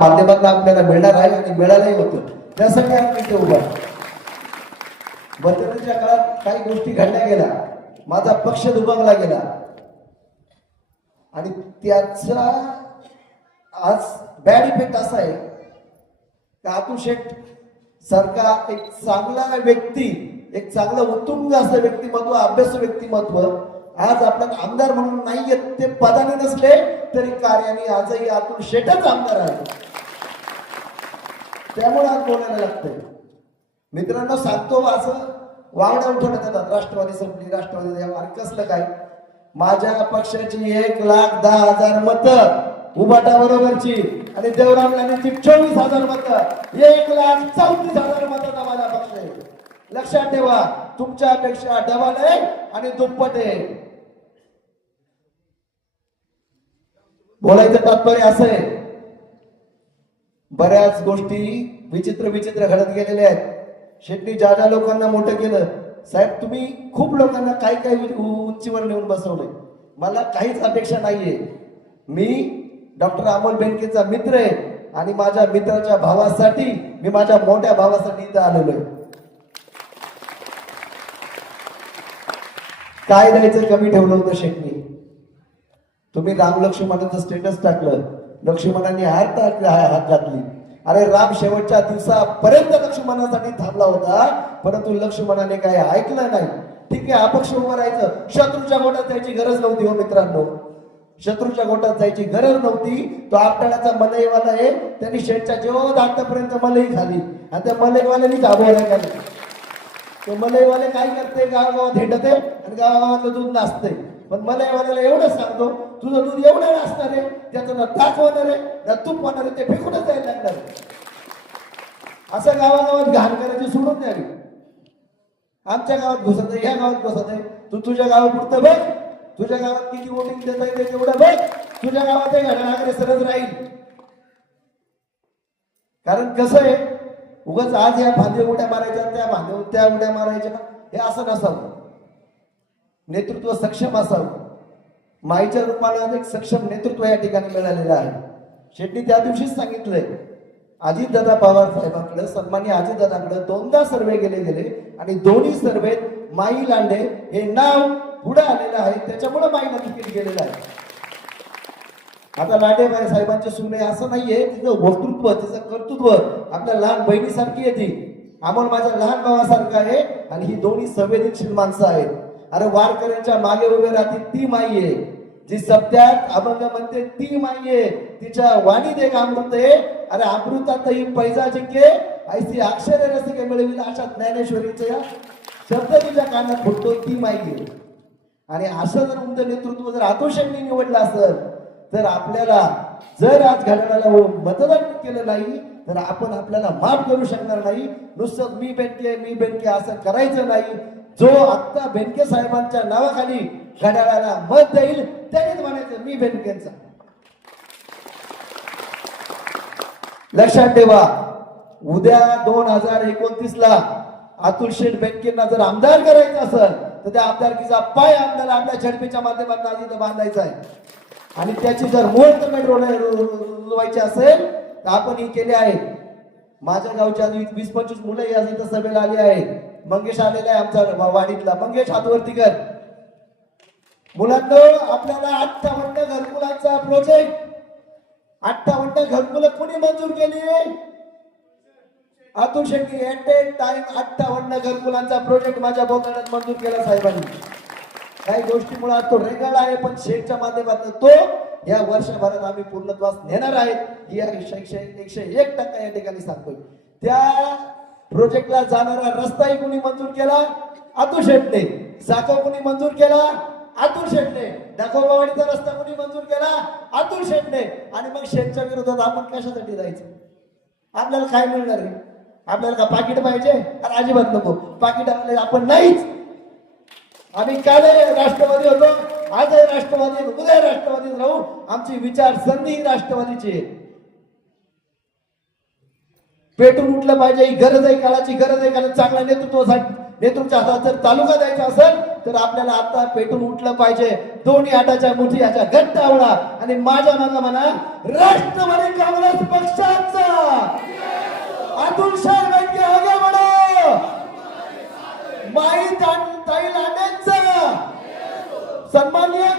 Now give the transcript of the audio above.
माध्यमातून आपल्याला मिळणार आहे आणि मिळालंही होतं. त्यासाठी आम्ही इथे उभा. बदलण्याच्या काळात काही गोष्टी घडल्या गेल्या, माझा पक्ष दुभंगला गेला आणि त्याचा आज बॅड इफेक्ट असा आहे की अतुल शेठ सारखा एक चांगला व्यक्ती, एक चांगलं उत्तुंग असं व्यक्तिमत्व, अभ्यासू व्यक्तिमत्व आज आपल्याला आमदार म्हणून नाही येत. ते पदाने नसले तरी कार्याने आजही अतुल शेठच आमदार आहे. त्यामुळे आज बोलायला लागतंय. मित्रांनो, सांगतो असं वावड्या उठवण्यात येतात, राष्ट्रवादी संपली, राष्ट्रवादी. आणि कसलं काय, माझ्या पक्षाची 1,10,000 मतं उबाटा बरोबरची आणि देवराम लांडेची 24,000 मतं, 1,34,000 मतांचा माझा पक्ष आहे. लक्षात ठेवा, तुमच्यापेक्षा डबल आहे आणि दुप्पट आहे. बोलायचं तात्पर्य असं आहे, बऱ्याच गोष्टी विचित्र विचित्र घडत गेलेल्या आहेत. शेट्टी ज्या लोकांना मोठं केलं, साहेब तुम्ही खूप लोकांना काही काही उंचीवर नेऊन बसवलंय. मला काहीच अपेक्षा नाहीये. मी डॉक्टर अमोल बेनकेचा मित्र आहे आणि माझ्या मित्राच्या भावासाठी, मी माझ्या मोठ्या भावासाठी इथं आलेलो आहे. काय द्यायचं कमी ठेवलं होतं शेट्टी. तुम्ही राम लक्ष्मणाचं स्टेटस टाकलं, लक्ष्मणाने हात घातली. अरे राम शेवटच्या दिवसापर्यंत लक्ष्मणासाठी थांबला होता, परंतु लक्ष्मणाने काय ऐकलं नाही. ठीक आहे, अपक्ष उभं राहायचं, शत्रूच्या गोटात जायची गरज नव्हती. हो मित्रांनो, शत्रूच्या गोटात जायची गरज नव्हती. तो आपटाळाचा मलईवाला आहे, त्यांनी शेठच्या जेव्हा आतापर्यंत मलई खाली आणि त्या मलईवाल्यानी थांबवलं काय. ते मलईवाले काय करते, गावागावात हिंडते आणि गावागावातलं दूध नाचते. पण मलईवाल्याला एवढंच सांगतो, तुझं दूध एवढं असणार आहे, त्याचं ना ताक होणार आहे ना तूप होणार आहे, ते फेकूनच जायला लागणार आहे. असं गावागावात घाण करायची सोडून द्यावी. आमच्या गावात घुसत आहे, ह्या गावात घुसत आहे, तू तुझ्या गावापुरतं बघ, तुझ्या गावात किती वोटिंग देता येते तेवढं बघ, तुझ्या गावात घड्याळाकडे सरळ राहील. कारण कसं आहे, उगाच आज या फांदे उड्या मारायच्या, त्या उड्या मारायच्या, हे असं नसावं. नेतृत्व सक्षम असावं. माईच्या रूपाला एक सक्षम नेतृत्व या ठिकाणी मिळालेलं आहे. शेट्टी त्या दिवशीच सांगितलंय, अजितदादा पवार साहेबांकडे, सन्माननीय अजितदादांकडे 2दा सर्वे गेले आणि दोन्ही सर्वेत माई लांडे हे नाव पुढे आलेलं आहे. त्याच्यामुळे माईला तिकीट गेलेलं आहे. आता लांडे साहेबांची सुने असं नाहीये, तिचं वक्तृत्व, तिचं कर्तृत्व आपल्या लहान बहिणीसारखी आहे. ती अमोल माझ्या लहान भावासारखा आहे आणि ही दोन्ही संवेदनशील माणसं आहेत. अरे वारकऱ्यांच्या मागे उभे राहते ती माई आहे, जी सत्यात अभंग म्हणते ती माई आहे. तिच्या वाणीत एक अमृत आहे. अरे अमृतातही पैजा जिंके ऐसी अक्षरे रसिके मिळविल, अशा ज्ञानेश्वरीचा शब्द तिच्या कानात फुटतो, ती माई आहे. आणि असं जर उमदं नेतृत्व जर अतुल शेट्टी निवडलं असेल तर आपल्याला, जर आज घड्याळाला मतदान केलं नाही तर आपण आपल्याला माफ करू शकणार नाही. नुसतं मी बेनके असं करायचं नाही. जो आता बेनके साहेबांच्या नावाखाली घड्याळाला मत देईल त्यानेच म्हणायचं मी बेनकेंचा. लक्षात ठेवा, उद्या 2029 ला अतुल शेठ बेनकेंना जर आमदार करायचं असेल तर त्या आमदारकीचा पाय आपल्याला आपल्या झडपीच्या माध्यमातून आधी बांधायचा आहे. आणि त्याची जर मुहूर्तमेढ रुजवायची असेल तर आपण ही केली आहे. माझ्या गावच्या 20-25 मुलं या इथं सभेला आली आहेत. मंगेश आलेला आहे आमच्या वाडीतला, मंगेश हातवरती कर. मुलांना आपल्याला 58 घरकुलांचा प्रोजेक्ट, 58 घरकुलं कोणी मंजूर केली? Atul Shetty. At a time 58 घरकुलांचा प्रोजेक्ट माझ्या बोकाडात मंजूर केला साहेबांनी. काही गोष्टीमुळे तो रेंगाळ आहे, पण शेठच्या माध्यमातून तो या वर्षभरात आम्ही पूर्णत्वास नेणार आहेत. ही 101% या ठिकाणी सांगतोय. त्या प्रोजेक्टला जाणारा रस्ताही कोणी मंजूर केला? अतुल शेठने. साखर कोणी मंजूर केला? अतुल शेठने. दाखोबावाडीचा रस्ता कोणी मंजूर केला? अतुल शेठने. आणि मग शेठच्या विरोधात आपण कशासाठी जायचं? आपल्याला काय मिळणार आहे? आपल्याला का पाकिट पाहिजे? अरे अजिबात नको. पाकिट आपण नाहीच. आम्ही काल राष्ट्रवादी होतो, आजही राष्ट्रवादी, उद्या राष्ट्रवादीत राहू. आमची विचारसरणी राष्ट्रवादीची आहे. पेटून उठलं पाहिजे, ही गरज आहे, काळाची गरज आहे. कारण चांगला नेतृत्वाच्या हातात जर तालुका द्यायचा असेल तर आपल्याला आता पेटून उठलं पाहिजे. दोन्ही हाताच्या मुठी याच्या घट्ट आवळा आणि माझ्या मागा म्हणा, राष्ट्रवादी काँग्रेस पक्ष अतुल शेठ के आगे बढ़ो. माई ताई लांडेंचा सन्माननीय